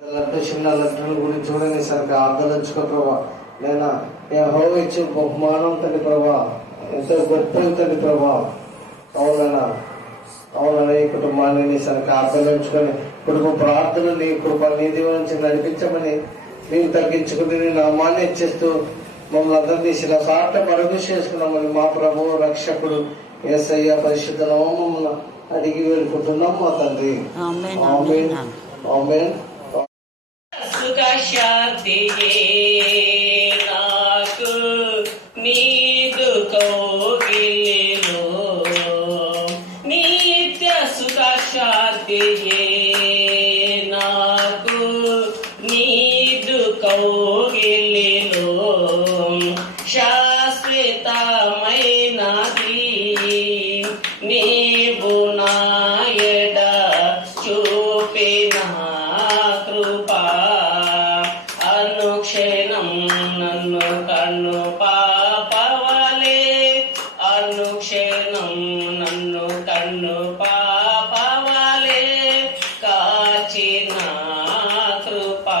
చిన్న లడ్డూల గురించి కూడా నీ సరికి ఆదరించుకో ప్రభా. నేను యెహోవా ఇచ్చే బహుమానం తండ్రి ప్రభా, ఎంతో గొప్ప తండ్రి ప్రభా. అవునా అవునా ఈ కుటుంబాన్ని నీ సరికి ఆదరించుకొని కుటుంబ ప్రార్థన నీ కృప నీ దీవెన నుంచి నడిపించమని మేము తగ్గించుకుని నీ నామాన్ని ఇచ్చేస్తూ మమ్మల్ని అందరినీ శిరసాట మరుగు చేసుకున్నామని మా ప్రభువు రక్షకుడు యేసయ్య పరిశుద్ధ నామమున అడిగి వేడుకుంటున్నాం మా తండ్రి. ఆమేన్ ఆమేన్. సుఖ శాంతియే నాకు నీదు కౌగిలిలో, నిత్య సుఖ శాంతియే నాకు నీదు కౌగిలిలో, శాశ్వతమైనది నీవు నా ఎడ చూపిన కృపా. అనుక్షణం నన్ను కన్ను పాపవలే, అనుక్షణం నన్ను కన్ను పాపవలే కాచిన కృపా.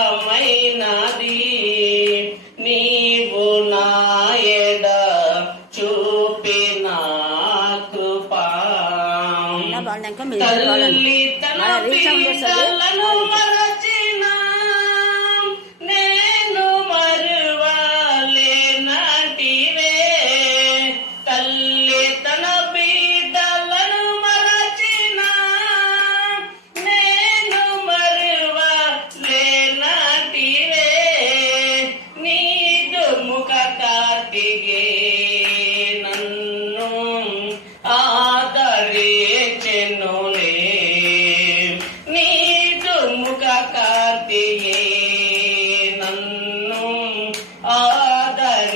శాశ్వతమైనది నీవు నా ఎడ చూపిన కృపా. తల్లి తన పిల్లలను మరచిన నేను మరువలేనటివే, తల్లి తన బిడ్డలను మరచిన నేను మరువలేనటివే, నీదు ముఖ కాంతియే నన్ను ఆదరించెనులే, నీదు ముఖ కాంతియే నన్ను ఆదరించెనులే.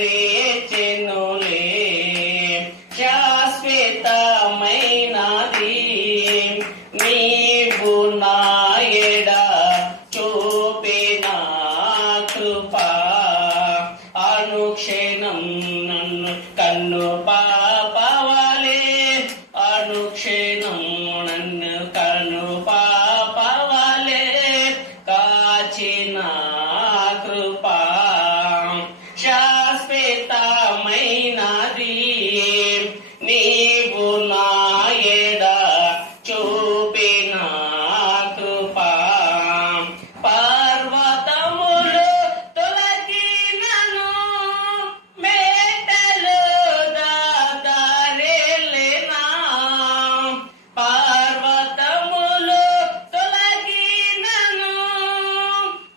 శాశ్వతమైనది నీవు నా ఎడ చూపిన కృపా. అనుక్షణం నన్ను కన్ను పాపవలే, అనుక్షణం నన్ను కన్ను పాపవలే కాచిన కృపా. శాశ్వతమైనది నీవు నా ఎడ చూపిన కృపా. పర్వతములు తొలగినను మేటలు దాదారెళ్ళెనా, పర్వతములు తొలగినను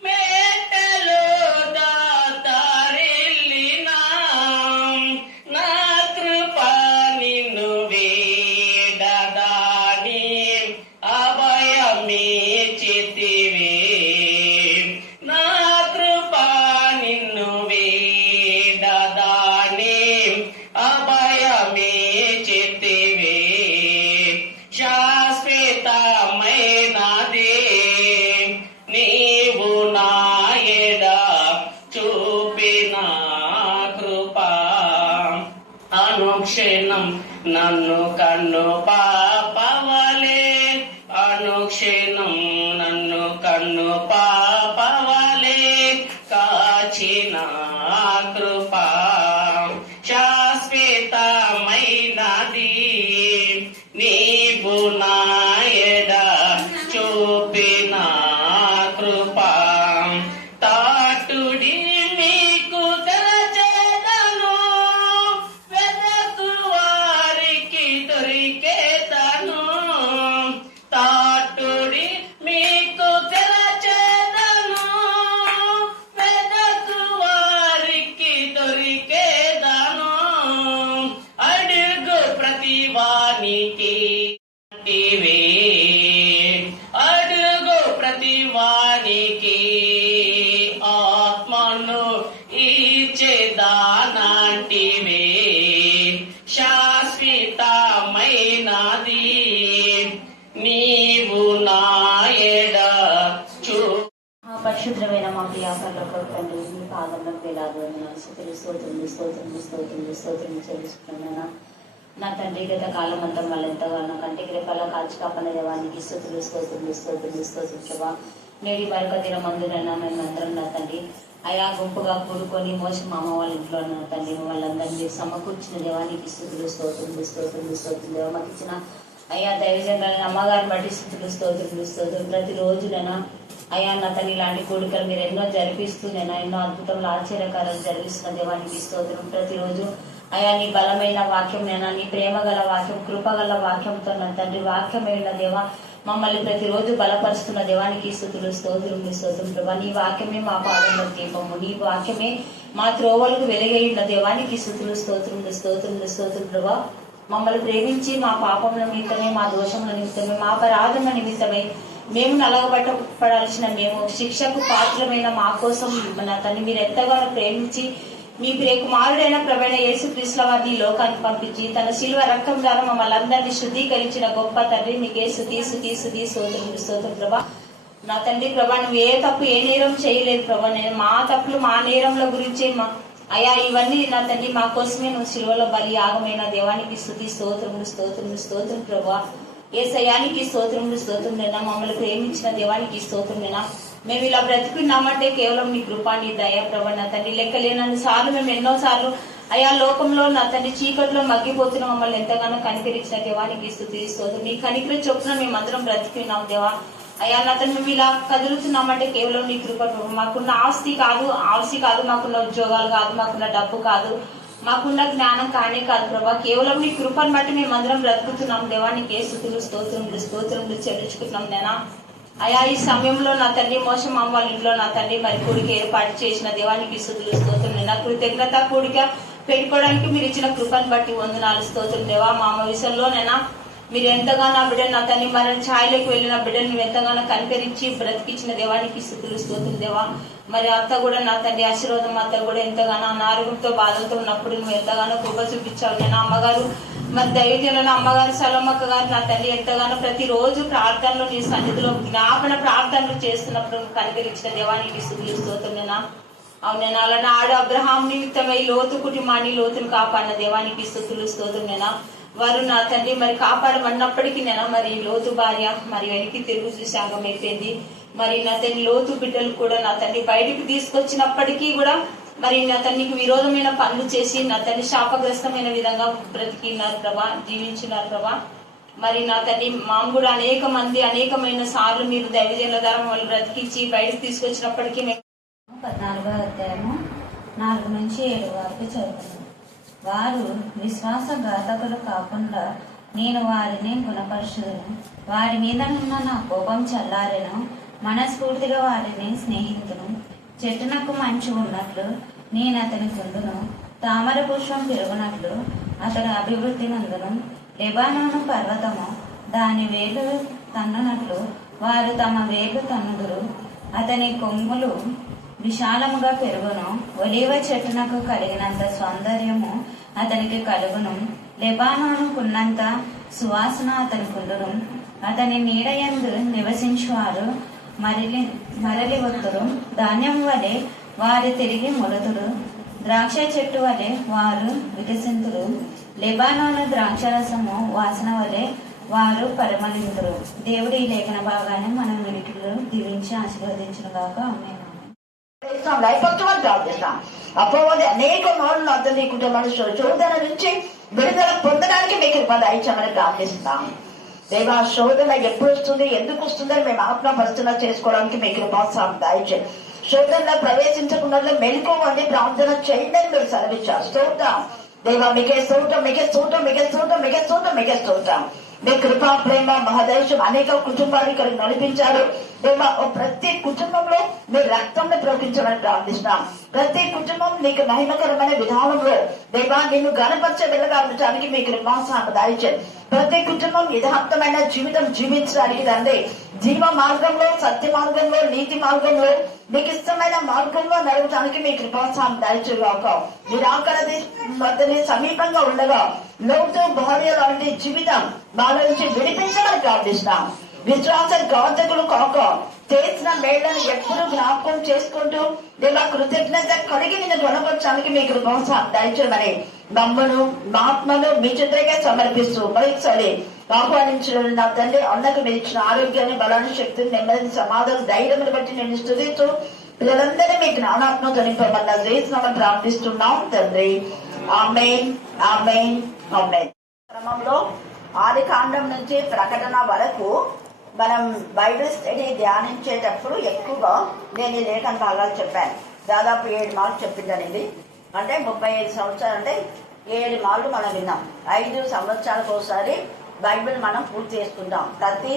మేటలు దాదారెళ్ళినా, నా కృప నిన్ను వేడదాని అభయమిచ్చితివే, నా కృప నిన్ను వేడదాని అభయమిచ్చితివే. శాశ్వతమైనది నీవు నా ఎడ చూపిన కృపా. అనుక్షణం నన్ను కన్ను పాపవలే, అనుక్షణం నన్ను కన్ను పాపవలే కాచిన కృపా. శాశ్వతమైనది నీవు నా ఎడ చూపిన కృపా. తాటుడి మీకు తెరచేదను, వెదకు వారికి దొరికేదను, తాటుడి మీకు తెరచేదను, వెదకు వారికి దొరికేదను, అడుగు ప్రతివానికి ఇవే, అడుగు ప్రతివానికి ఆత్మను ఇచ్చేదానంటివే. శాశ్వతమైనది నీవు నా ఎడ పరిశుద్ధమైన మా ప్రియాపరలో తండ్రి, మీ పాదంలోకి వేలాది స్తోత్రం స్తోత్రం స్తోత్రం స్తోత్రం స్తోత్రం చెల్లిస్తున్నాను. నా తండ్రి గత కాలం అంతా వాళ్ళు ఎంతగానో కంటికి రేపలా కాల్చి కాపాడే దేవానికి స్తుతులు స్తోత్రులు స్తోత్రులు స్తోత్రులు ప్రభా. నేడి మరొక దిన మందునైనా మేమందరం నా తండ్రి అయా గుంపుగా కూడుకొని మోసం మా అమ్మ వాళ్ళ ఇంట్లో నా తండ్రి వాళ్ళందరినీ సమకూర్చిన దేవానికి స్తుతులు స్తోత్రులు స్తోత్రులు స్తోత్రులు దేవ మాకు ఇచ్చిన అయ్యా దైవజనులని అమ్మగారిని బట్టి స్థుతులు స్తోత్రులు స్తోత్రులు. ప్రతిరోజునైనా అయ్యా నా తల్లి ఇలాంటి కోరికలు మీరు ఎన్నో జరిపిస్తూనైనా ఎన్నో అద్భుతములు ఆశ్చర్యకారాలు జరిపిస్తున్న దేవానికి స్తోత్రం. ప్రతిరోజు అయ్యా నీ బలమైన వాక్యం నైనా నీ ప్రేమ గల వాక్యం కృపగల వాక్యంతో నా తండ్రి వాక్యమైన దేవ మమ్మల్ని ప్రతిరోజు బలపరుస్తున్న దేవానికి స్థుతులు స్తోత్రులు స్తోత్రం ప్రభా. నీ వాక్యమే మా పాదంలో దీపము, నీ వాక్యమే మా త్రోవలకు వెలుగై ఉన్న దేవానికి స్థుతులు స్తోత్రులు స్తోత్రులు స్తోత్రం ప్రభా. మమ్మల్ని ప్రేమించి మా పాపముల నిమిత్తమే మా దోషముల నిమిత్తమే మా అపరాధముల నిమిత్తమై మేము నలగబట్టపడాల్సిన మేము శిక్షకు పాత్రమైన మా కోసం నా తండ్రి మీరు ఎంతగానో ప్రేమించి మీ ప్రియకుమారుడైన ప్రభువైన యేసుక్రీస్తు వారిని ఈ లోకానికి పంపించి తన శిలువ రక్తం ద్వారా మమ్మల్ని అందరినీ శుద్ధీకరించిన గొప్ప తండ్రి మీకే స్తుతి స్తుతి స్తుతి స్తోత్రం స్తోత్రం ప్రభా. నా తండ్రి ప్రభా నువ్వు ఏ తప్పు ఏ నేరం చేయలేదు ప్రభా. నేను మా తప్పులు మా నేరంల గురించి అయ్యా ఇవన్నీ నా తండ్రి మా కోసమే నువ్వు శిలువలో బలి యాగమైన దేవానికి స్తుతి స్తోత్రములు స్తోత్రములు స్తోత్రం ప్రభా. యేసయ్యానికి స్తోత్రములు స్తోత్రములైనా మమ్మల్ని ప్రేమించిన దేవానికి స్తోత్రమైనా మేము ఇలా బ్రతికున్నామంటే కేవలం నీ కృపా నీ దయ ప్రభా. నా తండ్రి లెక్కలేనన్ని సార్లు మేము ఎన్నో సార్లు అయా లోకంలో నా తండ్రి చీకట్లో మగ్గిపోతున్న మమ్మల్ని ఎంతగానో కనికరించిన దేవానికి స్తుతి స్తోత్రం. నీ కనికరి చొప్పున మేమందరం బ్రతికున్నాం దేవా. అయ్యా నా తండ్రి మేము ఇలా కదులుతున్నామంటే కేవలం నీ కృప ప్రభు. మాకున్న ఆస్తి కాదు మాకున్న ఉద్యోగాలు కాదు మాకున్న డబ్బు కాదు మాకున్న జ్ఞానం కానే కాదు ప్రభా. కేవలం నీ కృపను బట్టి మేమందరం బ్రతుకుతున్నాం దేవానికి స్తుతులు స్తోత్రములు స్తోత్రములు చెల్లించుకుంటున్నాం నేనా. అయా ఈ సమయంలో నా తండ్రి మోసం అమ్మ వాళ్ళ ఇంట్లో నా తండ్రి మరి కూడిక ఏర్పాటు చేసిన దేవానికి స్తుతులు స్తోత్రం. నా కృతజ్ఞత కూడిక పెట్టుకోవడానికి మీరు ఇచ్చిన కృపను బట్టి వందనాలు స్తోత్రం దేవా. మా అమ్మ విషయంలోనైనా మీరు ఎంతగానో నా బిడ్డ నా తండ్రి మరి ఛాయలకు వెళ్ళిన బిడ్డను నువ్వు ఎంతగానో కనికరించి బ్రతికించిన దేవానికి స్తుతులు స్తోత్రం దేవా. మరి అత్త కూడా నా తండ్రి ఆశీర్వాదం అత్త కూడా ఎంతగానో అనారోగ్యంతో బాధలతో ఉన్నప్పుడు నువ్వు ఎంతగానో కృప చూపించావు. నేను అమ్మగారు మరి దైవజనుల అమ్మగారు సలోమక్క గారు నా తండ్రి ఎంతగానో ప్రతిరోజు ప్రార్థనలు నీ సన్నిధిలో జ్ఞాపన ప్రార్థనలు చేస్తున్నప్పుడు కనికరించిన దేవానికి స్తుతులు స్తోత్రం నేనా. అవునైనా అలా నాడు అబ్రహాం నిమిత్తమై లోతు కుటుంబాన్ని లోతును కాపాడిన దేవానికి స్తుతులు స్తోత్రం నేనా. వారు నా తండ్రి మరి కాపాడమన్నప్పటికీ నేను మరి లోతు భార్య మరి వెనక్కి తిరుగు చూశాంగం అయిపోయింది. మరి నా తండ్రి లోతు బిడ్డలు కూడా నా తండ్రి బయటికి తీసుకొచ్చినప్పటికీ కూడా మరి నా తండ్రికి విరోధమైన పనులు చేసి నా తండ్రి శాపగ్రస్తమైన విధంగా బ్రతికినారు ప్రభా, జీవించినారు ప్రభా. మరి నా తండ్రి మాము కూడా అనేకమైన సార్లు మీరు దైవజనుల ద్వారా వాళ్ళు బ్రతికించి బయటకు తీసుకొచ్చినప్పటికీ 14వ అధ్యాయము 4 నుంచి 7 వరకు చదువుతున్నాను. వారు విశ్వాసఘాతకులు కాకుండా నేను వారిని గుణపరుచుదును. వారి మీద ఉన్న నా కోపం చల్లారెను. మనస్ఫూర్తిగా వారిని స్నేహితును. చెట్టునకు మంచు ఉన్నట్లు నేను అతని గుండును. తామర పుష్పం పెరుగునట్లు అతడు అభివృద్ధి నందును. లెబానోను పర్వతము దాని వేలు తన్నునట్లు వారు తమ వేలు తన్నుదురు. అతని కొమ్ములు విశాలముగా పెరుగును. ఒలీవ చెట్టునకు కలిగినంత సౌందర్యము అతనికి కలుగును. లెబానోనుకున్నంత సువాసన అతని కుండును. అతని నీడయందు నివసించువారు మరలి వత్తురు. ధాన్యం వలె వారు తిరిగి మొలతురు. ద్రాక్ష చెట్టు వలె వారు వికసింతురు. లెబానోను ద్రాక్షరసము వాసన వలె వారు పరిమళింతురు. దేవుడి లేఖన భాగాన్ని మనం వినికిలో దీవించి ఆశీర్వదించిన గాక ఆమేన్. లైఫత్వాన్ని ప్రార్థిస్తాం. అపవాది అనేక మార్లు అతని కుటుంబాలు శోధన నుంచి విడుదల పొందడానికి మీకు దయచేయమని ప్రార్థిస్తాం. దేవా శోధన ఎప్పుడు వస్తుంది, ఎందుకు వస్తుందని మేము ఆత్మ పరిశీలన చేసుకోవడానికి మీకు దయచేయండి. శోధనలో ప్రవేశించకుండా మెలుకోవండి ప్రార్థన చేయండి అని మీరు సెలవిచ్చారు. స్తోత్రం దేవా, మీకే స్తోత్రం, మీకే స్తోత్రం, మీకే స్తోత్రం, మీకే స్తోత్రం, మీకే స్తోత్రం. మీ కృపా ప్రేమ మహదైశం అనేక కుటుంబాలు ఇక్కడికి నడిపించారు. దేవా ప్రతి కుటుంబంలో మీ రక్తాన్ని ప్రోకించమని ప్రార్థిస్తున్నాం. ప్రతి కుటుంబం నీకు మహిమకరమైన విధానంలో దేవా నిన్ను గణపరిచే వెళ్ళగా ఉండటానికి మీకు నిర్మాసాన్ని దాయించండి. ప్రతి కుటుంబం యథార్థమైన జీవితం జీవించడానికి తండ్రి జీవ మార్గంలో, సత్య మార్గంలో, నీతి మార్గంలో, మీకు ఇష్టమైన మార్గంలో నడవడానికి మీ కృపాసాన్ని దాయించుగాక. మీరు ఆకలి సమీపంగా ఉండగా లోతు భార్య లాంటి జీవితం వాళ్ళ నుంచి విడిపించమని ప్రార్థిస్తున్నాం. విశ్వాస ఘాతకులు కాక చేసిన మేళ్లను ఎప్పుడు జ్ఞాపకం చేసుకుంటూ దేవా కృతజ్ఞత కలిగి నిన్ను గుణపరచడానికి మీకు దయచేయమని మమ్మను మా ఆత్మను మీ చిత్రగా సమర్పిస్తూ మరొకసారి ఆహ్వానించిన నా తండ్రి అన్నకు మీరు ఇచ్చిన ఆరోగ్యాన్ని, బలాన్ని, శక్తిని, నెమ్మదిని, సమాధానం, ధైర్యం బట్టి నేను స్తుతిస్తూ పిల్లలందరినీ మీ జ్ఞానాత్మతో నింపమన్నా చేసినామని ప్రార్థిస్తున్నాం తండ్రి. ఆమేన్, ఆమేన్, ఆమేన్. క్రమంలో ఆది కాండం నుంచి ప్రకటన వరకు మనం బైబిల్ స్టడీ ధ్యానించేటప్పుడు ఎక్కువగా నేను ఈ లేఖన భాగాలు చెప్పాను. దాదాపు 7 మార్లు చెప్పిందని ఇది. అంటే 35 సంవత్సరాలు, అంటే 7 మార్లు మనం విన్నాం. 5 సంవత్సరాలకు ఒకసారి బైబిల్ మనం పూర్తి చేసుకుంటాం. ప్రతి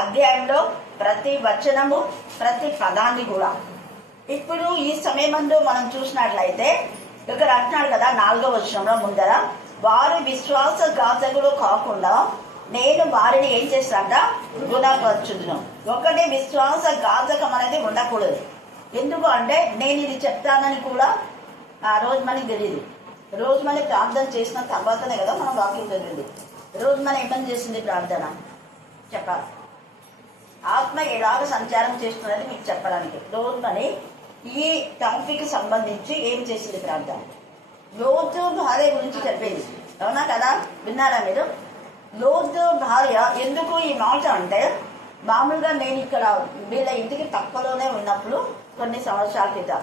అధ్యాయంలో ప్రతి వచనము, ప్రతి పదాన్ని కూడా. ఇప్పుడు ఈ సమయమందు మనం చూసినట్లయితే ఇక్కడ అంటున్నాడు కదా 4వ వచనంలో ముందర, వారు విశ్వాసఘాతకులు కాకుండా నేను వారిని ఏం చేస్తాంట గుణపరచుదును. ఒకటి విశ్వాసఘాతకం అనేది ఉండకూడదు. ఎందుకు అంటే నేను ఇది చెప్తానని కూడా ఆ రోజు మనకి తెలియదు. రోజు మనం ప్రార్థన చేసిన తర్వాతనే కదా మనం వాక్యం తెలియదు. రోజు మనం ఏమని చేసింది ప్రార్థన చెప్పాలి. ఆత్మ ఎలాగ సంచారం చేస్తున్నది మీకు చెప్పడానికి రోజు మరి ఈ టాపిక్ సంబంధించి ఏం చేసింది ప్రార్థన. లోతు భార్య గురించి చెప్పింది, అవునా కదా, విన్నారా మీరు? లోతు భార్య ఎందుకు ఈ మాట అంటే, మామూలుగా నేను ఇక్కడ వీళ్ళ ఇంటికి తక్కువలోనే ఉన్నప్పుడు కొన్ని సంవత్సరాల క్రితం,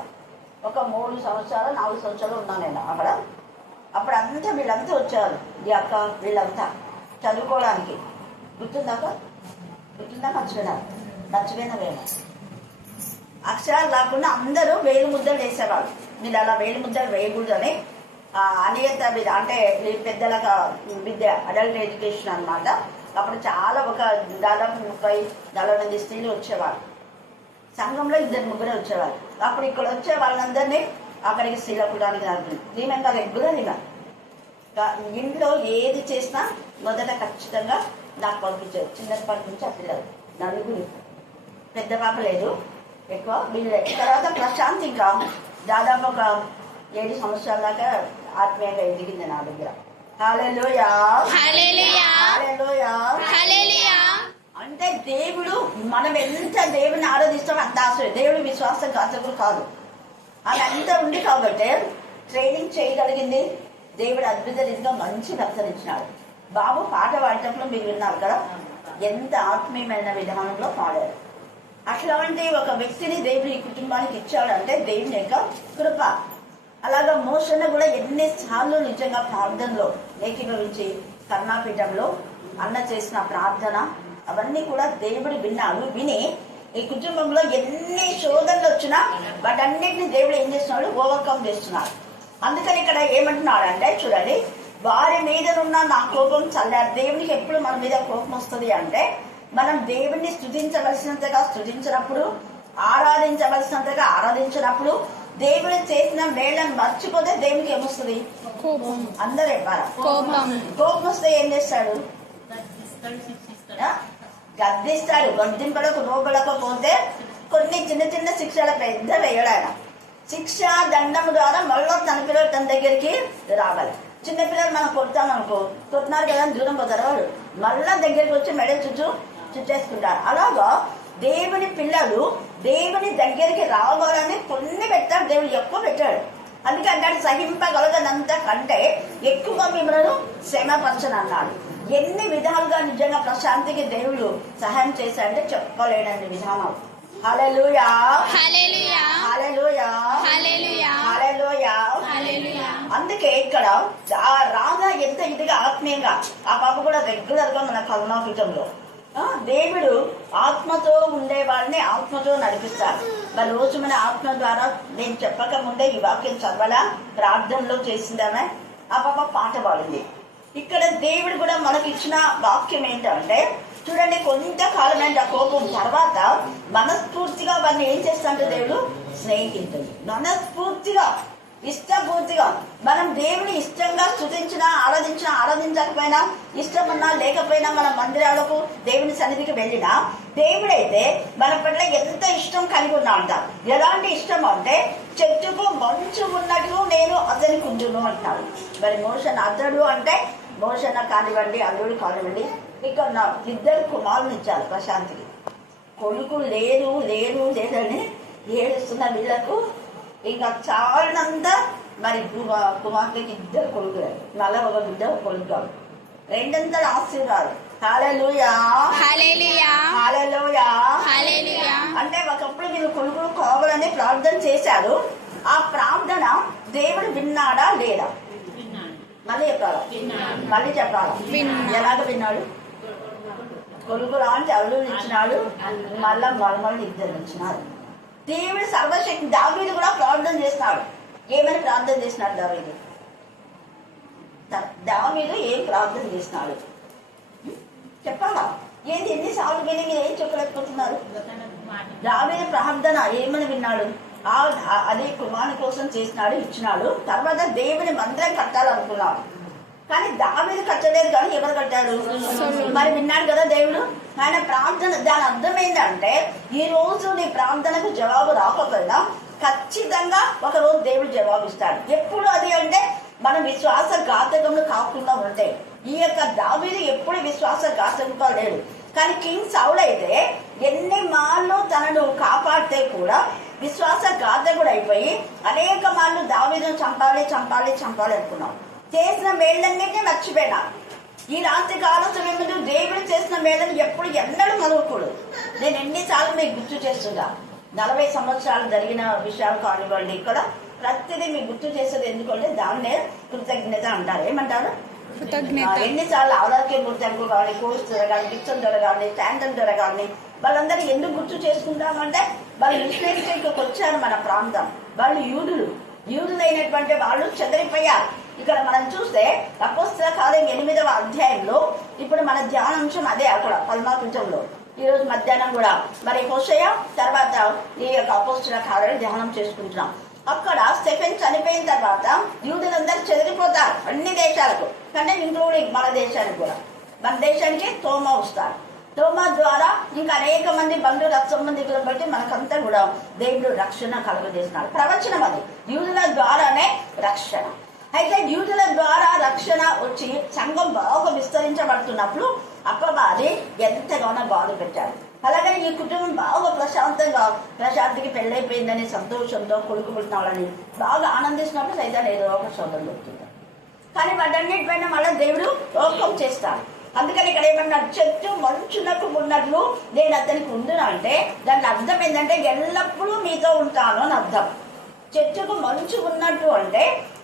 ఒక 3 సంవత్సరాలు 4 సంవత్సరాలు ఉన్నాను నేను అక్కడ. అప్పుడు అంతా వీళ్ళంతా వచ్చారు, ఈ అక్క వీళ్ళంతా చదువుకోవడానికి. గుర్తుందాక మర్చిపోయినా అక్షరాలు కాకుండా అందరూ వేలు ముద్దలు వేసేవాళ్ళు. మీరు అలా వేలు ముద్దలు వేయకూడదని అనియత విద్య, అంటే పెద్దలకు విద్య, అడల్ట్ ఎడ్యుకేషన్ అనమాట. అప్పుడు చాలా ఒక దాదాపు 30-40 స్త్రీలు వచ్చేవాళ్ళు. సంఘంలో 2-3 వచ్చేవాళ్ళు. అప్పుడు ఇక్కడ వచ్చే వాళ్ళందరినీ అక్కడికి శ్రీలకూడానికి నడుపుతుంది. దీని రెగ్యులర్ ఇలా ఇంట్లో ఏది చేసినా మొదట ఖచ్చితంగా నాకు పంపించారు. చిన్నప్పటి నుంచి ఆ పిల్లలు 4, పెద్ద పాప లేదు ఎక్కువ, వీళ్ళే. తర్వాత ప్రశాంత్ ఇంకా దాదాపు ఒక 7 సంవత్సరాల దాకా ఆత్మీయంగా ఎదిగింది నా దగ్గర. హల్లెలూయా, హల్లెలూయా, హల్లెలూయా. అంటే దేవుడు, మనం ఎంత దేవుని ఆరాధిస్తామో అంత ఆశ్రయం. దేవుడు విశ్వాసఘాతకుడు కాదు. అది అంతా ఉంది కాబట్టి ట్రైనింగ్ చేయగలిగింది. దేవుడు అద్భుత రీతిగా మంచి రక్షణించినాడు. బాబు పాట పాడేటప్పుడు మీరు విన్నారు కదా, ఎంత ఆత్మీయమైన విధానంలో పాడారు. అట్లాంటి ఒక వ్యక్తిని దేవుడు ఈ కుటుంబానికి ఇచ్చాడంటే దేవుని యొక్క కృప. అలాగా మోషను కూడా ఎన్నిసార్లు నిజంగా ప్రార్థనలో ఏకీభవించి కర్ణాపీఠంలో అన్న చేసిన ప్రార్థన అవన్నీ కూడా దేవుడు విన్నాడు. విని ఈ కుటుంబంలో ఎన్ని శోధనలు వచ్చినా వాటన్నిటిని దేవుడు ఏం చేస్తున్నాడు, ఓవర్కమ్ చేస్తున్నాడు. అందుకని ఇక్కడ ఏమంటున్నాడు అంటే, చూడండి, వారి మీదనున్న నా కోపం చల్లారు. దేవునికి ఎప్పుడు మన మీద కోపం వస్తుంది అంటే, మనం దేవుణ్ణి స్తుతించవలసినంతగా స్తుతించినప్పుడు, ఆరాధించవలసినంతగా ఆరాధించినప్పుడు, దేవుడు చేసిన మేళ్ళని మర్చిపోతే దేవునికి ఏమొస్తుంది, అందరూ చెప్పారా, కోపం వస్తే ఏం చేస్తాడు, గద్దిస్తాడు. గద్దింపలకు లోపడకపోతే కొన్ని చిన్న చిన్న శిక్షల పెద్ద వేయడు ఆయన. శిక్ష దండం ద్వారా మళ్ళీ తన పిల్లలు తన దగ్గరికి రావాలి. చిన్నపిల్లలు మనం కొడతామనుకో, కొట్టినారు కదా దూరం పోతారు, వాళ్ళు మళ్ళా దగ్గరికి వచ్చి మెడ చుట్టేసుకుంటారు. అలాగా దేవుని పిల్లలు దేవుని దగ్గరికి రావాలని కొన్ని పెట్టాడు దేవుడు, ఎక్కువ పెట్టాడు. అందుకే అంటాడు, సహింపగలగనంత కంటే ఎక్కువ మిమ్మల్ని శ్రమపరచను అన్నాడు. ఎన్ని విధాలుగా నిజంగా ప్రశాంతికి దేవుడు సహాయం చేశాడంటే చెప్పలేనన్ని విధానాలు. హల్లెలూయా, హల్లెలూయా, హల్లెలూయా, హల్లెలూయా, హల్లెలూయా, హల్లెలూయా. అందుకే ఇక్కడ ఆ రాధా ఎంత ఇదిగా ఆత్మీయంగా, ఆ పాప కూడా రెగ్యులర్ గా మన కరుణాపీఠంలో దేవుడు ఆత్మతో ఉండే వాడిని ఆత్మతో నడిపిస్తారు. మరి రోజు మన ఆత్మ ద్వారా, నేను చెప్పక ముందే ఈ వాక్యం చదవాలా, ప్రార్థనలో చేసిందామే, ఆ పాప పాట పాడింది. ఇక్కడ దేవుడు కూడా మనకి ఇచ్చిన వాక్యం ఏంటంటే, చూడండి, కొంతకాలమైన కోపం తర్వాత మనస్ఫూర్తిగా వారిని ఏం చేస్తాంటే దేవుడు స్నేహితుడు. మనస్ఫూర్తిగా ఇష్టపూర్తిగా మనం దేవుని ఇష్టంగా స్తుతించినా ఆరాధించకపోయినా, ఇష్టమన్నా లేకపోయినా, మన మందిరాలకు దేవుని సన్నిధికి వెళ్ళినా, దేవుడైతే మన పట్ల ఎంత ఇష్టం కలిగి ఉన్నా అంట. ఎలాంటి ఇష్టం అంటే, చెట్టుకు మంచు ఉన్నట్లు నేను అతని కుంజును అంటాడు. మరి మోషన్ అతడు అంటే మోషన్ కానివ్వండి, అల్లుడు కానివ్వండి, ఇక్కడ నా 2 కుమారులు ఇచ్చారు ప్రశాంతికి. కొడుకు లేరు లేరని ఏడుస్తున్న వీళ్లకు ఇంకా చాలినంత మరి కుమార్తెకి 2 కొడుకులు, మళ్ళా ఒక బిడ్డ కొడుకు, రెండంతల ఆశీర్వాదం. హల్లెలూయా హల్లెలూయా హల్లెలూయా హల్లెలూయా. అంటే ఒకప్పుడు వీళ్ళు కొడుకులు కావాలని ప్రార్థన చేశారు. ఆ ప్రార్థన దేవుడు విన్నాడా లేదా? మళ్ళీ చెప్పాలా? మళ్ళీ చెప్పాలా? ఎలాగ విన్నాడు? కొడుకులు అంటే అల్లుడు ఇచ్చినాడు, మళ్ళా మరమల్ని 2 ఇచ్చినాడు. దేవుడు సర్వశక్తి. దావీదు కూడా ప్రార్థన చేస్తున్నాడు. ఏమని ప్రార్థన చేసినాడు దావీదు? దావీదు ఏం ప్రార్థన చేసినాడు చెప్పాలా? ఏంది ఎన్నిసార్లు విని మీరు ఏం చెప్పలేకపోతున్నారు? దావీదు ప్రార్థన ఏమని విన్నాడు? అదే కుమారుని కోసం చేసినాడు, ఇచ్చినాడు. తర్వాత దేవుని మందిరం కట్టాలనుకున్నాడు. కానీ దావీదు కట్టలేదు, కానీ ఎవరు కట్టాడు? మరి విన్నాడు కదా దేవుడు. ఆయన ప్రార్థన, దాని అర్థం ఏంటంటే ఈ రోజు నీ ప్రార్థనకు జవాబు రాకపోయినా ఖచ్చితంగా ఒక రోజు దేవుడు జవాబు ఇస్తాడు. ఎప్పుడు అది అంటే మన విశ్వాస ఘాతకములు కాకుండా ఉంటాయి. ఈ యొక్క దావీదు ఎప్పుడు విశ్వాస ఘాతకుగా లేడు. కానీ కింగ్ సౌల్ అయితే ఎన్ని మార్లు తనను కాపాడితే కూడా విశ్వాస ఘాతకుడు అయిపోయి అనేక మార్లు దావీదును చంపాలి చంపాలి చంపాలి అనుకున్నాడు. చేసిన మేళ్ళన్నింటినీ మర్చిపోయినాడు. ఈ రాత్రి కాల సమయంలో దేవుడు చేసిన మేళ్ళని ఎప్పుడు ఎన్నడూ మరవకూడదు. నేను ఎన్నిసార్లు మీకు గుర్తు చేస్తున్నా, 40 సంవత్సరాలు జరిగిన విషయాలు కానివ్వండి, ఇక్కడ ప్రతిదీ మీకు గుర్తు చేసేది ఎందుకంటే దాన్నే కృతజ్ఞత అంటారు. ఏమంటారు? ఎన్నిసార్లు ఆరోగ్య మూర్తంకు కానీ, కోర్స్ జరగాలి, డిక్షన్ జరగాలి, స్టాండర్డ్ జరగాలి, వాళ్ళందరూ ఎందుకు గుర్తు చేసుకుంటామంటే వాళ్ళు ముస్లింకి వచ్చారు మన ప్రాంతం. వాళ్ళు యూదులైనటువంటి వాళ్ళు చెదరిపోయారు. ఇక్కడ మనం చూస్తే అపోస్తల కార్యం 8వ అధ్యాయంలో ఇప్పుడు మన ధ్యానాంశం అదే. అక్కడ పల్మాకుంచంలో ఈ రోజు మధ్యాహ్నం కూడా మరి హోషేయ తర్వాత ఈ యొక్క అపోస్తల కార్యాలు ధ్యానం చేసుకుంటున్నాం. అక్కడ స్టెఫెన్ చనిపోయిన తర్వాత యూదులందరూ చెదిరిపోతారు అన్ని దేశాలకు, అంటే ఇంక్లూడింగ్ మన దేశానికి కూడా. మన దేశానికి తోమా వస్తారు. తోమా ద్వారా ఇంకా అనేక మంది బంధువుల సంబంధికులను బట్టి మనకంతా కూడా దేవుడు రక్షణ కలుగజేస్తున్నాడు. ప్రవచనం అది యూదుల ద్వారానే రక్షణ. అయితే యూదుల ద్వారా రక్షణ వచ్చి సంఘం బాగా విస్తరించబడుతున్నప్పుడు అపవాది ఎంతగానో బాధ పెట్టాడు. అలాగే ఈ కుటుంబం బాగా ప్రశాంతికి పెళ్ళైపోయిందని సంతోషంతో కొడుకు పుట్టినాలని బాగా ఆనందిస్తున్నప్పుడు సైతం ఏదో ఒక శోధన దొరుకుతుంది. కానీ వాటన్నిటిపైన మళ్ళీ దేవుడు ఓవర్కమ్ చేస్తాడు. అందుకని ఇక్కడ ఏమన్నాడు? చెట్టు మంచునకు ఉన్నట్లు నేను అతనికి ఉండును అంటే దాని అర్థం ఏంటంటే ఎల్లప్పుడూ మీతో ఉంటాను అని అర్థం. చెట్టుకు మంచు ఉన్నట్టు అంటే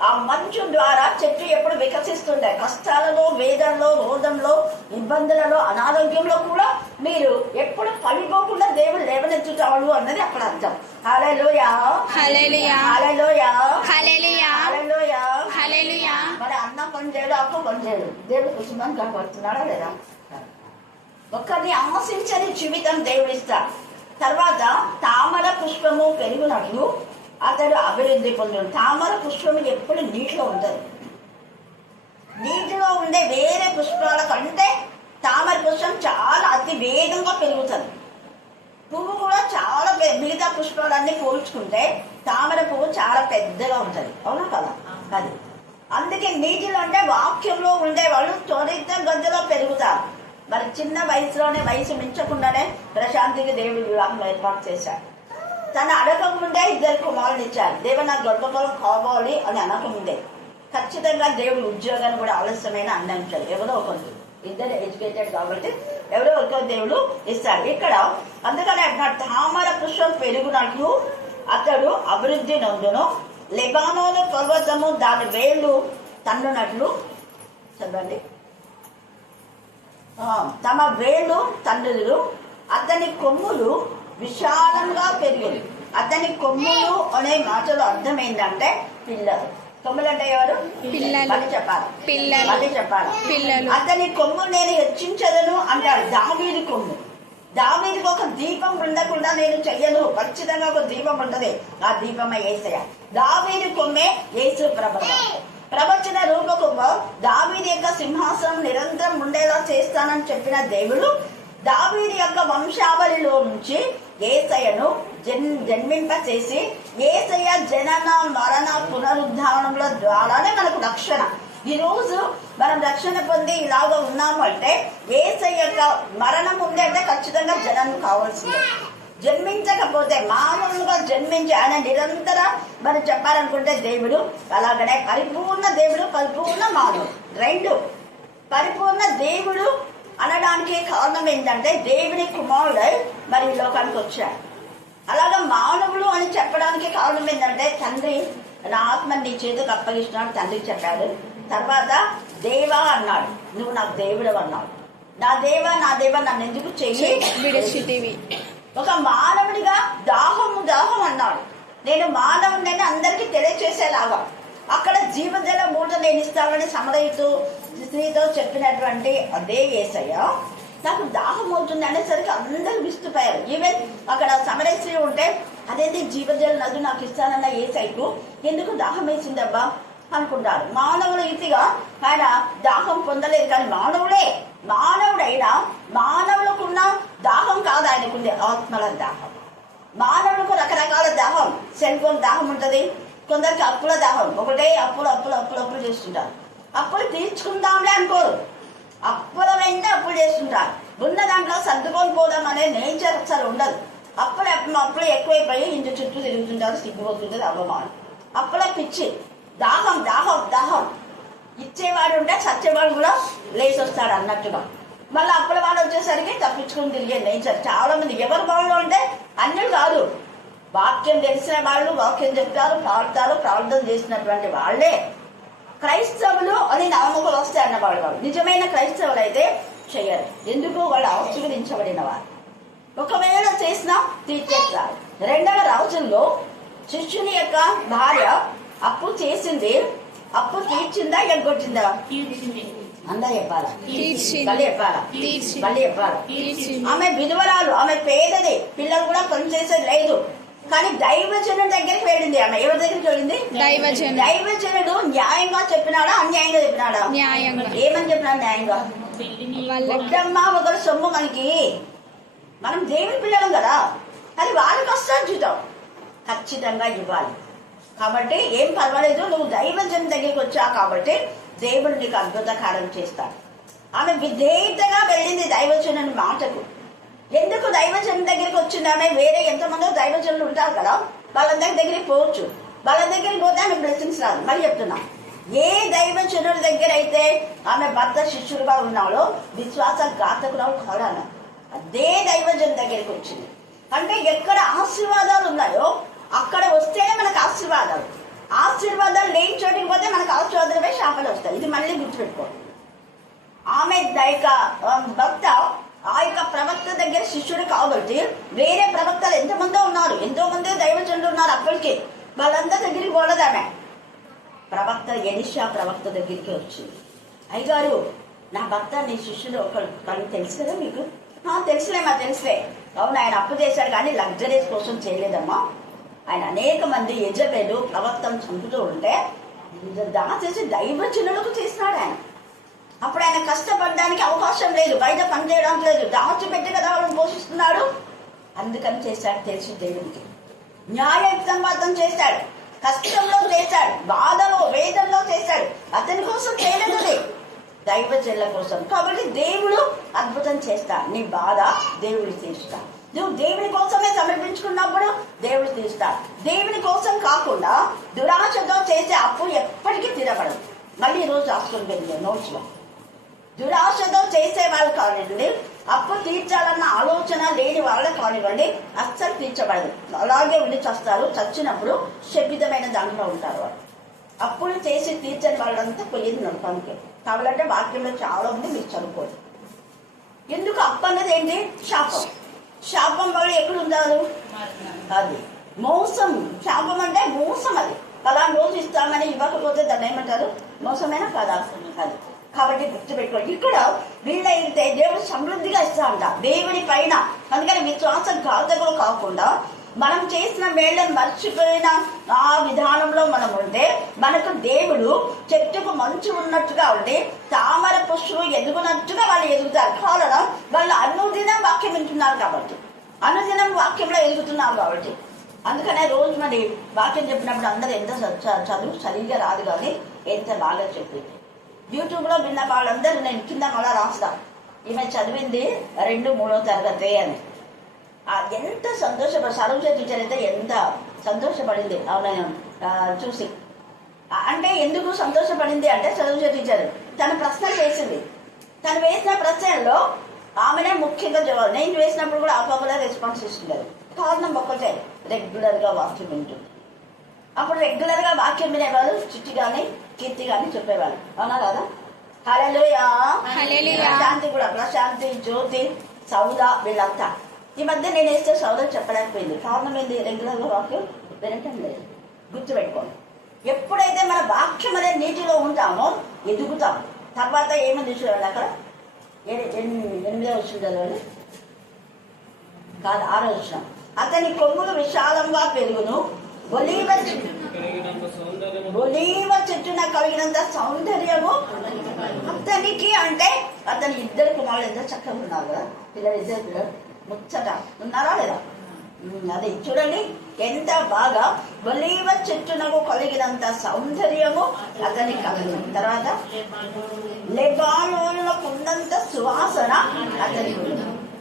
ఆ మంచు ద్వారా చెట్టు ఎప్పుడు వికసిస్తుండే. కష్టాలలో, వేదనలో, రోధంలో, ఇబ్బందులలో, అనారోగ్యంలో కూడా మీరు ఎప్పుడు పడిపోకుండా దేవుడు లేవనెత్తుతాడు అన్నది అక్కడ అర్థం. హల్లెలూయా హల్లెలూయా హల్లెలూయా హల్లెలూయా హల్లెలూయా హల్లెలూయా. మరి అన్నం పనిచేయడు, అప్పు పనిచేయడు, దేవుడు కుటుంబాన్ని కాపాడుతున్నాడా లేదా? ఒకరిని ఆశించని జీవితం దేవుడు ఇస్తా. తర్వాత తామర పుష్పము పెరుగునట్లు అతడు అభివృద్ధి పొందుడు. తామర పుష్పం ఎప్పుడు నీటిలో ఉంటుంది. నీటిలో ఉండే వేరే పుష్పాల కంటే తామర పుష్పం చాలా అతి వేగంగా పెరుగుతుంది. పువ్వు కూడా చాలా మిగతా పుష్పాలన్నీ పోల్చుకుంటే తామర పువ్వు చాలా పెద్దగా ఉంటుంది. అవునా కదా? అది అందుకే నీటిలో అంటే వాక్యంలో ఉండేవాళ్ళు త్వరిత గద్దలో పెరుగుతారు. మరి చిన్న వయసులోనే, వయసు మించకుండానే ప్రశాంతికి దేవుడు వివాహం ఏర్పాటు చేశాడు. తను అడగకముందే 2 కుమారులు ఇచ్చారు. దేవుడు నాకు గర్భఫలం కావాలి అని అనకముందే ఖచ్చితంగా దేవుడు ఉద్యోగాన్ని కూడా ఆలస్యమైన అందించాడు. ఎవరో ఒకరు, ఇద్దరు ఎడ్యుకేటెడ్ కాబట్టి ఎవరో ఒకరు దేవుడు ఇస్తాడు. ఇక్కడ అందుకని అంటున్నాడు తామర పుష్పం పెరుగునట్లు అతడు అభివృద్ధి నొందును, లెబానోను పర్వతము దాని వేళ్ళు తన్నునట్లు. చదవండి. తమ వేళ్ళు తన్నులు, అతని కొమ్ములు విశాలంగా పెరిగింది. అతని కొమ్ములు అనే మాటలో అర్థం ఏంటంటే పిల్లలు. కొమ్ములు అంటే ఎవరు? మళ్ళీ చెప్పాలి, మళ్ళీ చెప్పాలి. అతని కొమ్ము నేను హెచ్చించదను అంటాడు. దావీదు కొమ్ము. దావీదుకు ఒక దీపం ఉండకుండా నేను చెయ్యను. ఖచ్చితంగా ఒక దీపం ఉంటది. ఆ దీపమే యేసయ్య. దావీదు కొమ్మే యేసు ప్రవచన రూపకు దావీదు యొక్క సింహాసనం నిరంతరం ఉండేలా చేస్తానని చెప్పిన దేవుడు దావీదు యొక్క వంశావళిలో నుంచి యేసయ్యను జన్మింప చేసి యేసయ్య జనన మరణ పునరుద్ధారణముల ద్వారానే మనకు రక్షణ. ఈ రోజు మనం రక్షణ పొంది ఇలాగా ఉన్నాము అంటే యేసయ్య యొక్క మరణం ఉంది అంటే ఖచ్చితంగా జనం కావాల్సిందే. జన్మించకపోతే మామూలుగా జన్మించి ఆయన నిరంతర మనం చెప్పాలనుకుంటే దేవుడు, అలాగనే పరిపూర్ణ దేవుడు, పరిపూర్ణ మానవుడు, రెండు. పరిపూర్ణ దేవుడు అనడానికి కారణం ఏంటంటే దేవుని కుమారుడై మరి ఈ లోకానికి వచ్చాడు. అలాగే మానవులు అని చెప్పడానికి కారణం ఏంటంటే తండ్రి నా ఆత్మని నీ చేతికి అప్పగిస్తున్నాడు తండ్రికి చెప్పాడు. తర్వాత దేవా అన్నాడు, నువ్వు నాకు దేవుడు అన్నాడు. నా దేవా నన్ను ఎందుకు చెయ్యి. ఒక మానవుడిగా దాహం అన్నాడు. నేను మానవుడిని అందరికీ తెలియచేసేలాగా అక్కడ జీవజల మూట నేను ఇస్తామని సమరయుతూ స్త్రీతో చెప్పినటువంటి అదే యేసయ్య నాకు దాహం అవుతుంది అనేసరికి అందరూ విస్తుపోయారు. ఈవెన్ అక్కడ సమరయ స్త్రీ ఉంటే అదేంటి జీవజల నది నాకు ఇస్తానన్న యేసయ్యకు ఎందుకు దాహం వేసిందబ్బా అనుకుంటారు. మానవుడు ఇతిగా ఆయన దాహం పొందలేదు, కానీ మానవుడైనా మానవులకున్న దాహం కాదు, ఆయనకుండే ఆత్మల దాహం. మానవులకు రకరకాల దాహం, సెల్ ఫోన్ దాహం ఉంటది, కొందరికి అప్పుల దాహం, ఒకటే అప్పులు చేస్తుంటారు. అప్పులు తీర్చుకుందాంలే అనుకోరు, అప్పుల వెంట అప్పులు చేస్తుంటారు. ఉన్న దాంట్లో సర్దుకొని పోదాం అనే నేచర్ అసలు ఉండదు. అప్పులు ఎక్కువైపోయి ఇంటి చుట్టూ తిరుగుతుంటారు, సిగ్గుపోతుంటుంది, అవమానం. అప్పుల పిచ్చి, దాహం ఇచ్చేవాడు ఉంటే చచ్చేవాడు కూడా లేచి వస్తాడు అన్నట్టుగా. మళ్ళీ అప్పుల వాడు వచ్చేసరికి తప్పించుకుని తిరిగే నేచర్ చాలా మంది. ఎవరి వాళ్ళు అంటే అన్యులు కాదు, వాక్యం తెలిసిన వాళ్ళు, వాక్యం చెప్తారు, పాడతారు, ప్రార్థన చేసినటువంటి వాళ్ళే క్రైస్తవులు అని నామములు వస్తాయి అన్నవాడు. వాళ్ళు నిజమైన క్రైస్తవులు అయితే చెయ్యరు. ఎందుకు? వాళ్ళు ఆశీర్వదించబడిన వారు. ఒకవేళ చేసినా తీర్చేస్తారు. 2వ రోజుల్లో శిష్యుని యొక్క భార్య అప్పు చేసింది, అప్పు తీర్చిందా ఎగ్గొట్టిందా? అందరూ చెప్పాలా? మళ్ళీ చెప్పాలా? ఆమె విధవరాలు, ఆమె పేదది, పిల్లలు కూడా పనిచేసేది లేదు, కానీ దైవజనుడి దగ్గరికి వెళ్ళింది. ఆమె ఎవరి దగ్గరికి వెళ్ళింది? దైవజనుడు న్యాయంగా చెప్పినాడా అన్యాయంగా చెప్పినాడా? ఏమని చెప్పినాడు? న్యాయంగా. వద్దమ్మా ఒకరు సొమ్ము మనకి, మనం దేవుని పిల్లలం కదా, అది వాళ్ళకి వస్తాను చూద్దాం, ఖచ్చితంగా ఇవ్వాలి. కాబట్టి ఏం పర్వాలేదు, నువ్వు దైవజనుడి దగ్గరికి వచ్చావు కాబట్టి దేవుడు నీకు అద్భుత కార్యం చేస్తాడు. ఆమె విధేయతగా వెళ్ళింది దైవజనుని మాటకు. ఎందుకు దైవజనుడి దగ్గరికి వచ్చింది ఆమె? వేరే ఎంతమందో దైవజనులు ఉంటారు కదా, వాళ్ళందరి దగ్గరికి పోవచ్చు. వాళ్ళ దగ్గరికి పోతే ఆమె బ్లెస్సింగ్స్ రాదు. మరి చెప్తున్నా, ఏ దైవజనుడి దగ్గర అయితే ఆమె భర్త శిష్యుడుగా ఉన్నాడో విశ్వాస ఘాతకురావు కాడాను, అదే దైవజనుడి దగ్గరికి వచ్చింది. అంటే ఎక్కడ ఆశీర్వాదాలు ఉన్నాయో అక్కడ వస్తేనే మనకు ఆశీర్వాదాలు లేని చోటికి పోతే మనకు ఆశీర్వాదాలపై శాపలు వస్తాయి. ఇది మళ్ళీ గుర్తుపెట్టుకో. ఆమె భర్త ఆ యొక్క ప్రవక్త దగ్గర శిష్యుడు కాబట్టి వేరే ప్రవక్తలు ఎంతమందో ఉన్నారు, ఎంతో మంది దైవజనులు ఉన్నారు అప్పటికే, వాళ్ళందరి దగ్గరికి పోలేదు ఆమె. ప్రవక్త ఎలీషా ప్రవక్త దగ్గరికి వచ్చింది. అయ్యగారు, నా భర్త నీ శిష్యుడు ఒకళ్ళు తెలుసు కదా మీకు? తెలుసులేమా? తెలుసులే. అవును, ఆయన అప్పు చేశాడు కానీ లగ్జరీస్ కోసం చేయలేదమ్మా. ఆయన అనేక మంది యజబేలు ప్రవక్తను చంపుతూ ఉంటే దాచేసి దైవజనులకు చేసినాడు ఆయన. అప్పుడు ఆయన కష్టపడడానికి అవకాశం లేదు, బయట పని చేయడానికి లేదు, దాచిపెట్టి కదా వాళ్ళని పోషిస్తున్నాడు. అందుకని చేశాడు తెలిసి దేవుడికి. న్యాయయుక్తంగా అతను చేశాడు, కష్టంలో చేశాడు, బాధలో వేదనలో చేశాడు. అతని కోసం చేయలేదు, దైవజనుల కోసం. కాబట్టి దేవుడు అద్భుతం చేస్తా. నీ బాధ దేవుడు తీరుస్తా. నువ్వు దేవుని కోసమే సమర్పించుకున్నప్పుడు దేవుడు తీరుస్తా. దేవుని కోసం కాకుండా దురాశతో చేసే అప్పు ఎప్పటికీ తీరబడదు. మళ్ళీ ఈరోజు రాసుకొని వెళ్ళి నోట్స్ లో, దురాశతో చేసే వాళ్ళు కానివ్వండి, అప్పు తీర్చాలన్న ఆలోచన లేని వాళ్ళకి కానివ్వండి, అస్సలు తీర్చబడదు. అలాగే ఉండి చస్తారు. చచ్చినప్పుడు శపితమైన దాంట్లో ఉంటారు వాళ్ళు. అప్పులు చేసి తీర్చని వాళ్ళంతా పోయేది నడపానికి. కావాలంటే వాక్యంలో చాలా ఉంది, మీరు చదువుకోండి. ఎందుకు అప్పు అన్నది ఏంటి? శాపం వాళ్ళు ఎక్కడ ఉంటారు? అది మోసం. శాపం అంటే మోసం. అది పలానా రోజు ఇస్తామని ఇవ్వకపోతే దాన్ని ఏమంటారు? మోసమేనా కదా? అది. కాబట్టి గుర్తుపెట్టుకోండి, ఇక్కడ వీళ్ళైతే దేవుడు సమృద్ధిగా ఇస్తా అంట దేవుడి పైన. అందుకని విశ్వాసం ఘాతకులు కాకుండా మనం చేసిన మేళ్ళను మర్చిపోయిన ఆ విధానంలో మనం ఉంటే మనకు దేవుడు చెట్టుకు మంచు ఉన్నట్టుగా ఉండి తామర పుష్పం ఎదుగునట్టుగా వాళ్ళు ఎదుగుతారు. కారణం వాళ్ళు అనుదినం వాక్యం వింటున్నారు కాబట్టి, అనుదినం వాక్యంలో ఎదుగుతున్నారు కాబట్టి. అందుకనే రోజు మరి వాక్యం చెప్పినప్పుడు అందరూ ఎంత చదువు సరిగ్గా రాదు కానీ ఎంత బాగా చెప్పింది. యూట్యూబ్లో విన్న వాళ్ళందరూ నేను కింద మళ్ళా రాస్తా, ఈమె చదివింది 2, 3వ తరగతి అని. ఎంత సరోజ టీచర్ అయితే ఎంత సంతోషపడింది అవును చూసి. అంటే ఎందుకు సంతోషపడింది అంటే సరోజ టీచర్ తన ప్రశ్నలు వేసింది. తను వేసిన ప్రశ్నల్లో ఆమెనే ముఖ్యంగా జవాబు. నేను వేసినప్పుడు కూడా ఆ పాపలా రెస్పాన్స్ ఇస్తున్నారు. కారణం ఒక్కటే, రెగ్యులర్గా వాక్యం వింటుంది. అప్పుడు రెగ్యులర్గా వాక్యం వినేవాళ్ళు చిట్టి కానీ కీర్తి కానీ చెప్పేవాళ్ళు, అవునా కదా? హల్లెలూయా. ప్రశాంతి కూడా, ప్రశాంతి, జ్యోతి, సౌద వీళ్ళంతా. ఈ మధ్య నేను వేస్తే సౌద చెప్పలేకపోయింది. కారణం ఏంది? రెగ్యులర్గా వాక్యం వినటం లేదు. గుర్తుపెట్టుకోండి, ఎప్పుడైతే మన వాక్యం అనే నీటిలో ఉంటామో ఎదుగుతాం. తర్వాత ఏమని చూడండి, అక్కడ 8వ వచనం చదవండి. కాదు 6వ వచనం. అతని కొమ్ములు విశాలంగా పెరుగును, ఒలీవ చెట్టున కలిగినంత సౌందర్యము అతనికి. అంటే అతని 2 కుమారులు ఎంత చక్కగా ఉన్నారు కదా, పిల్లలు 2 పిల్లలు ముచ్చట ఉన్నారా లేదా? అది చూడండి ఎంత బాగా. ఒలీవ చెట్టునకు కలిగినంత సౌందర్యము అతనికి కలిగిన. తర్వాత లెబానోనులకు ఉన్నంత సువాసన అతనికి.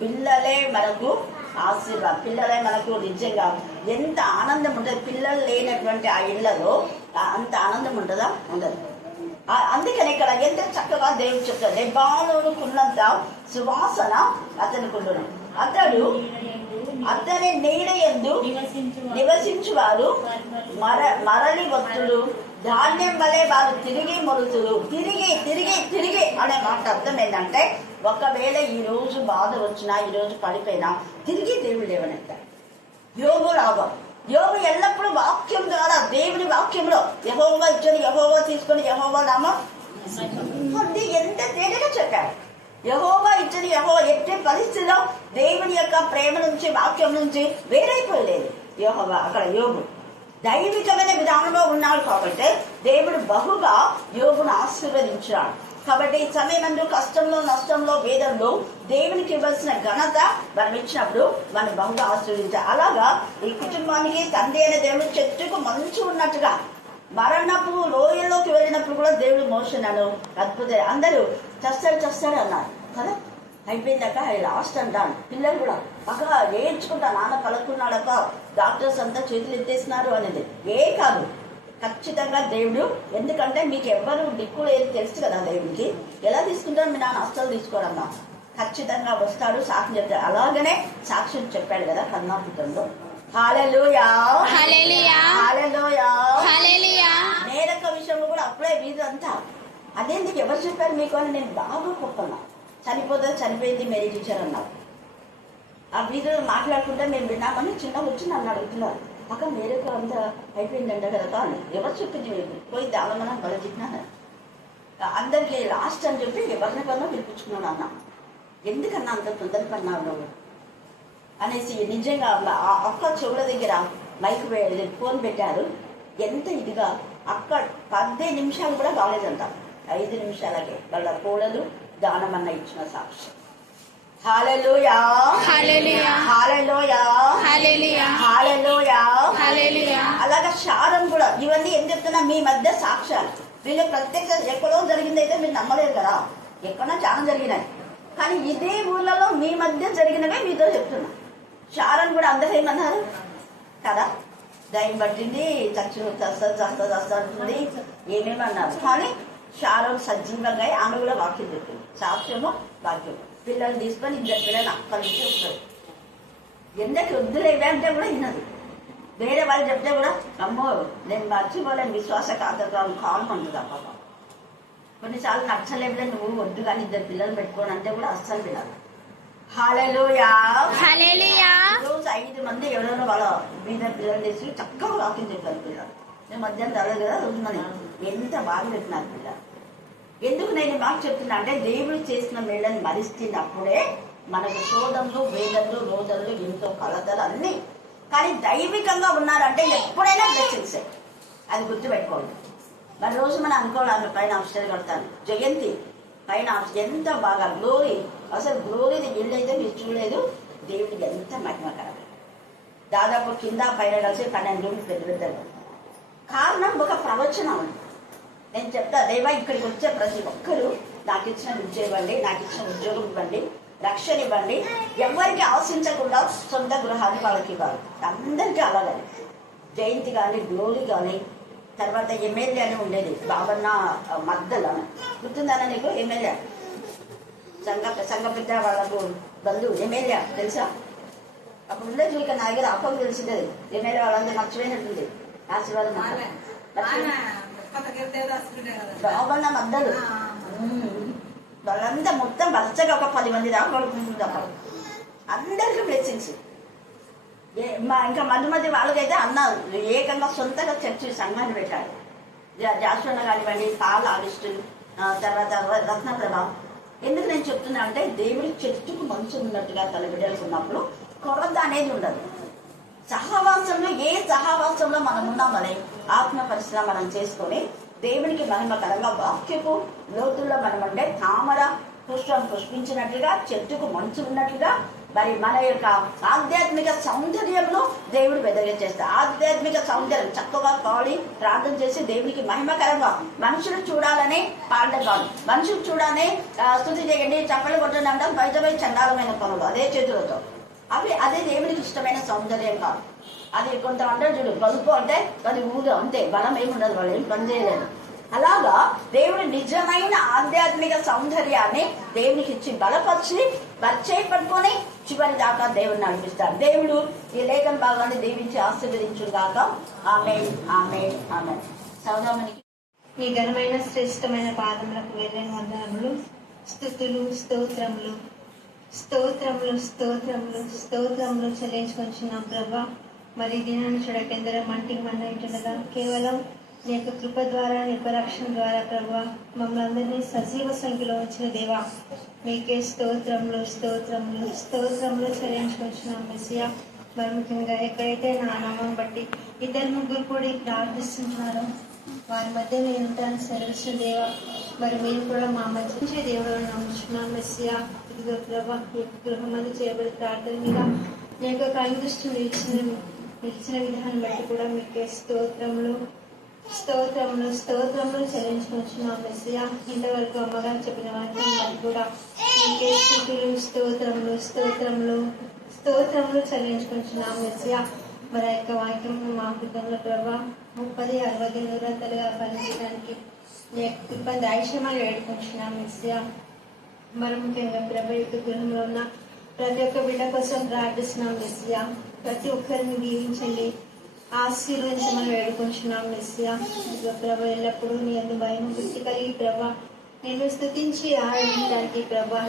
పిల్లలే మనకు ఆశీర్వాదం. పిల్లలే మనకు నిజంగా ఎంత ఆనందం ఉంటుంది. పిల్లలు లేనటువంటి ఆ ఇళ్లలో అంత ఆనందం ఉంటుందా? ఉండదు. అందుకని ఇక్కడ ఎంత చక్కగా దేవుడు చెప్తాడు, లెబానోనుకున్నంత సువాసన అతనికి ఉండును. అతని నీడ యందు నివసించువారు మరలి వత్తులు, ధాన్యం వలె వారు తిరిగి మొలుతులు. తిరిగి అనే మాట అర్థం ఏంటంటే, ఒకవేళ ఈ రోజు బాధ వచ్చినా, ఈ రోజు పడిపోయినా తిరిగి దేవుడు లేవనెత్తాడు. యోబు లాగా. యోబు ఎల్లప్పుడూ వాక్యం ద్వారా, దేవుని వాక్యంలో యెహోవా ఇచ్చని యెహోవా తీసుకొని యెహోవా నామం ఎంత తేలిగా చెప్పాడు. యెహోవా ఇచ్చని యెహోవా ఎట్టి పరిస్థితిలో దేవుని యొక్క ప్రేమ నుంచి, వాక్యం నుంచి వేరైపోలేదు యెహోవా. అక్కడ యోబు దైవికమైన విధానంలో ఉన్నాడు కాబట్టి దేవుడు బహుగా యోబును ఆశీర్వదించాడు. కాబట్టి ఈ సమయమందు కష్టంలో, నష్టంలో, వేదంలో దేవునికి ఇవ్వాల్సిన ఘనత మనం ఇచ్చినప్పుడు మనం బహుగా ఆశీర్వదించాలి. అలాగా ఈ కుటుంబానికి తండ్రి అనే దేవుడు చెట్టుకు మంచు ఉన్నట్టుగా మరణపు లోయల్లోకి వెళ్ళినప్పుడు కూడా దేవుడు మోషన్నాను అద్భుత. అందరూ చస్తాడు అన్నారు కదా, అయిపోయిందాక లాస్ట్ అంటాను. పిల్లలు కూడా అక్క ఏడ్చుకుంటా, నాన్న కలుక్కున్నాడక, డాక్టర్స్ అంతా చేతులు ఎత్తేసినారు అనేది కాదు. ఖచ్చితంగా దేవుడు, ఎందుకంటే మీకు ఎవ్వరు దిక్కు లేదు తెలుసు కదా దేవుడికి. ఎలా తీసుకుంటారు? మీ నాన్న అస్సలు తీసుకోరమ్మా, ఖచ్చితంగా వస్తాడు, సాక్షి చెప్తాడు. అలాగనే సాక్షి చెప్పాడు కదా కర్ణాటకంలో. హల్లెలూయా. నేరక విషయంలో కూడా అప్పుడే వీరంతా అదేందుకు ఎవరు చెప్పారు మీకు అని నేను బాగా కొట్టున్నా. చనిపోయింది మేరీ టీచర్ అన్నారు. ఆ వీధులు మాట్లాడుకుంటే మేము విన్నామని చిన్న వచ్చి నన్ను అడుగుతున్నారు, అక్క మేరకు అంతా అయిపోయిందంట కదా అని. ఎవరు చెప్పింది మీకు? పోయి దావమని బలజిన్నాను. అందరికి లాస్ట్ అని చెప్పి ఎవరినికన్నా పిలిపించుకున్నాను అన్న. ఎందుకన్నా అంత తొందరపడినావు నువ్వు అనేసి. నిజంగా అక్క చెవుల దగ్గర మైక్ ఫోన్ పెట్టారు. ఎంత ఇదిగా అక్క 10 నిమిషాలు కూడా కాలేదంట. 5 నిమిషాలకే వాళ్ళ కోడలు దానమన్న ఇచ్చిన సాక్షి. హల్లెలూయా. అలాగా శారం కూడా. ఇవన్నీ ఏం చెప్తున్నా? మీ మధ్య సాక్ష్యాలు. వీళ్ళు ప్రత్యక్ష ఎక్కడో జరిగిందైతే మీరు నమ్మలేరు కదా, ఎక్కడో చాలా జరిగినాయి. కానీ ఇదే ఊళ్ళలో మీ మధ్య జరిగినవే మీతో చెప్తున్నా. శారం కూడా అందరూ ఏమన్నారు కదా, దయ్యం పట్టింది, చస్తుంది, ఏమేమన్నారు. కానీ శారం సజీవంగా ఆమె కూడా వాక్యం చెప్పింది. సాక్ష్యము వాక్యం. పిల్లలు తీసుకొని 2 పిల్లలు అక్కడి నుంచి వస్తారు. ఎందుకు వద్దులేవే అంటే కూడా వినదు. వేరే వాళ్ళు చెప్తే కూడా అమ్మో నేను మర్చిపోలేను, విశ్వాసఘాతకాలు కాల్మంటుంది పాప. కొన్నిసార్లు నచ్చలేవులే, నువ్వు వద్దు కానీ 2 పిల్లలు పెట్టుకోని అంటే కూడా అస్సలు వినదు. హల్లెలూయా. 5 మంది ఎవరైనా వాళ్ళ మీద పిల్లలు చేసి చక్కగా వాక్యం చెప్పారు పిల్లలు. నేను మధ్యాహ్నం చదవదు కదా రోజు మనం ఎంత బాగా పెట్టినారు పిల్లలు. ఎందుకు నేను మాకు చెప్తున్నా అంటే, దేవుడు చేసిన మేళ్ళని మరిస్తున్నప్పుడే మనకు శోధనలు, వేదనలు, రోదనలు, ఎంతో కలతలు అన్నీ. కానీ దైవికంగా ఉన్నారంటే ఎప్పుడైనా బ్లెస్సింగ్స్. అది గుర్తుపెట్టుకోండి. మరి రోజు మనం అనుకోవాలి ఆమె పైన అక్షరాలు కడతాను, జయంతి పైన ఎంత బాగా గ్లోరీ. అసలు గ్లోరీది ఇల్లు అయితే మీరు చూడలేదు. దేవుడికి ఎంత మహిమకరం. దాదాపు కింద పైన కలిసి 12 రూమ్లు పెద్దగా. కారణం ఒక ప్రవచనం. నేను చెప్తా, దేవా ఇక్కడికి వచ్చే ప్రతి ఒక్కరూ నాకు ఇచ్చిన విద్య ఇవ్వండి, నాకు ఇచ్చిన ఉద్యోగం ఇవ్వండి, రక్షణ ఇవ్వండి. ఎవరికి ఆశించకుండా సొంత గృహాన్ని వాళ్ళకి ఇవ్వాలి. అందరికీ అలాగని జయంతి కానీ, గ్లోరీ కానీ, తర్వాత ఎమ్మెల్యే అని ఉండేది బాబన్న మద్దల గుర్తుందన్న నీకు? ఎమ్మెల్యే సంఘ పెద్ద వాళ్ళకు బంధువు ఎమ్మెల్యే తెలుసా? అప్పుడు ఉండేది ఇక నా దగ్గర అప్పకు తెలిసిండేది. ఎమ్మెల్యే వాళ్ళందరూ మర్చిపోయినట్టుంది. ఆశీర్వాదం బాబన్న మద్దలు వాళ్ళంతా మొత్తం వరుసగా ఒక 10 మంది దాకా పడుకుంటుంటారు. అందరికీ బ్లెస్సింగ్స్. ఇంకా మధ్య వాళ్ళకైతే అన్నారు ఏకంగా సొంతగా చర్చి సంఘాన్ని పెట్టాడు. జాస్వన్న కానివ్వండి, పాల్ ఆగస్టులు, తర్వాత రత్నప్రభ. ఎందుకు నేను చెప్తున్నా అంటే దేవుడి చెట్టుకు మనసు ఉన్నట్టుగా తన బిడ్డలకు ఉన్నప్పుడు కొరత అనేది ఉండదు. సహవాసంలో ఏ సహవాసంలో మనం ఉన్నామని ఆత్మ పరిశ్రమ మనం చేసుకొని దేవునికి మహిమకరంగా వాక్యపు లోతుల్లో మనం అంటే తామర పుష్పం పుష్పించినట్లుగా చెట్టుకు మనసు ఉన్నట్లుగా మరి మన యొక్క ఆధ్యాత్మిక సౌందర్యంలో దేవుడు వెదగచేస్తాడు. ఆధ్యాత్మిక సౌందర్యం చక్కగా పాడి ప్రార్థన చేసి దేవునికి మహిమకరంగా మనుషులు చూడాలని పాడడం కాదు, మనుషులు చూడాలని స్తుతి చేయండి, చప్పలు కొట్టండి అంటే బయటపై చండాలమైన పనులు అదే చేతులతో అదే దేవునికి ఇష్టమైన సౌందర్యం కాదు. అది కొంత అంటారు చూడు, బలుపు అంటే అది ఊరు అంతే, బలం ఏముండదు, వాళ్ళు ఏం పని చేయలేదు. అలాగా దేవుడు నిజమైన ఆధ్యాత్మిక సౌందర్యాన్ని దేవునికి ఇచ్చి బలపరిచి పట్టుకొని చివరి దాకా దేవుడిని నడిపిస్తాడు. దేవుడు ఈ లేఖన భాగాన్ని దీవించి ఆశీర్వదించుడు గాక. ఆమేన్, ఆమేన్, ఆమేన్. సౌదామనికి మీ ఘనమైన శ్రేష్టమైన పాదములకు వెళ్ళని వందనములు, స్తుతులు, స్తోత్రములు, స్తోత్రములు, స్తోత్రములు, స్తోత్రములు చెల్లించుకొంచున్నాం ప్రభా. మరి దినాన్ని చూడకెందరో మంటికి మండగా కేవలం నీ యొక్క కృప ద్వారా, నీ యొక్క రక్షణ ద్వారా ప్రభా మమ్మల్ని అందరినీ సజీవ సంఖ్యలో వచ్చిన దేవా మీకే స్తోత్రములు, స్తోత్రములు, స్తోత్రములు చెల్లించుకొంచున్నాం మెస్సియా. మరి ముఖ్యంగా ఎక్కడైతే నా నామం బట్టి 2-3 కూడా ప్రార్థిస్తున్నారో వారి మధ్య నేను ఉంటాను సెలవిస్తున్న దేవా. మరి మీరు కూడా మా మధ్య నుంచి దేవుడు నమ్ముచున్నాం మెస్సియా. ఇదిగో ప్రభా ఈ గృహం మంది చేయబడి ప్రార్థన మీద నీ యొక్క కైదృష్టి నిలిచిన విధానం బట్టి కూడా మీకే స్తోత్రములు, స్తోత్రములు, స్తోత్రములు చెల్లించుకొచ్చున్నాం మెస్సియా. ఇంతవరకు అమ్మగారు చెప్పిన వాక్యం బట్టి కూడా మీకే స్తుతులు, స్తోత్రములు, స్తోత్రములు, స్తోత్రములు చెల్లించుకొచ్చున్నాం మెస్సియా. మరి ఆ యొక్క వాక్యం మా హృదయంలో ప్రభా 30-60 నిరంతలుగా ఫలించడానికి నీ యొక్క కృప దైశ్యమని వేడుకుంటున్నాం మెస్సియా. మరి ముఖ్యంగా ప్రభా యొక్క గృహంలో ఉన్న ప్రతి ఒక్క బిడ్డ కోసం ప్రార్థిస్తున్నాం మెస్సియా. ప్రతి ఒక్కరిని దీవించండి, ఆశీర్వదించమని వేడుకుంటున్నాం మెస్సియా. ప్రభా ఎల్లప్పుడూ నీ అందు భయం బుద్ధి కలిగి ప్రభా నేను స్తుతించి ఆరాధించడానికి ప్రభా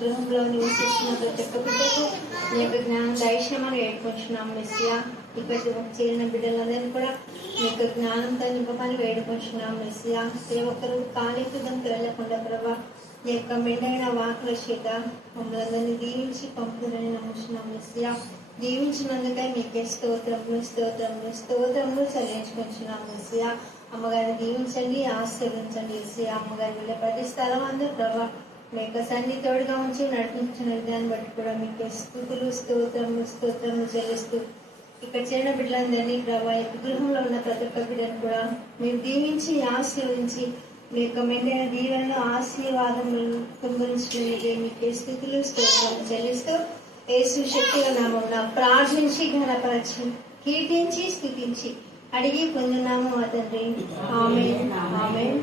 గృహంలో నివసిస్తున్న ప్రతి ఒక్క బిడ్డకు నీ యొక్క జ్ఞానం దైశ్యమని వేడుకుంటున్నాం మెస్సియా. ఇక్కడ చేరిన బిడ్డలందరినీ కూడా నీ యొక్క జ్ఞానంతో నింపమని వేడుకుంటున్నాం మెస్సియా. ఏ ఒక్కరు కాలికుదంతో వెళ్లకుండా ప్రభా నీ యొక్క మెండైన వాకుల చేత మమ్మల్ని అందరినీ దీవించి పంపుతుందని నమ్ముతున్నాం మెస్సియా. దీవించినందుకే మీకే స్తోత్రములు, స్తోత్రములు, స్తోత్రములు చెల్లించుకుంటున్నాం మెస్సియా. అమ్మగారిని దీవించండి, ఆశీర్వదించండి మెస్సియా. అమ్మగారి వెళ్ళే ప్రతి స్థలం అందరూ ప్రభా మీ యొక్క సన్ని తోడుగా ఉంచి నడిపించిన విధాన్ని బట్టి కూడా మీకే స్తుతులు, స్తోత్రములు, స్తోత్రములు చెల్లిస్తూ ఇక్కడ చేరిన బిడ్డలందరినీ ప్రభా యొక్క గృహంలో ఉన్న ప్రతి ఒక్క బిడ్డను కూడా మీరు దీవించి ఆశీర్వించి మీ యొక్క మెండైన దీవెనలు ఆశీర్వాదములను కుమ్మరించడానికి మీకే స్తుతులు, స్తోత్రములు చెల్లిస్తూ యేసు శక్తిగా నామమున ప్రార్థించి ఘనపరచి కీర్తించి స్తుతించి అడిగి పొందున్నాము తండ్రి. ఆమేన్, ఆమేన్.